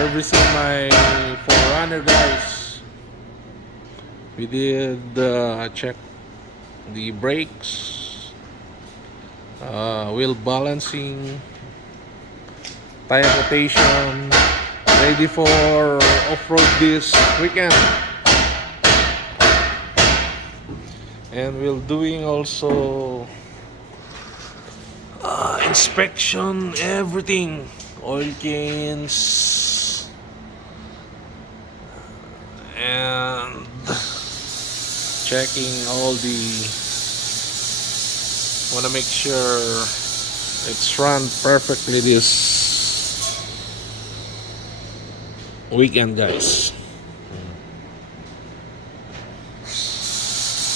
servicing my 4runner, guys. We did check the brakes, wheel balancing, tire rotation, ready for off-road this weekend. And we're doing also inspection, everything, oil cans, and checking all the, want to make sure it's run perfectly this weekend, guys.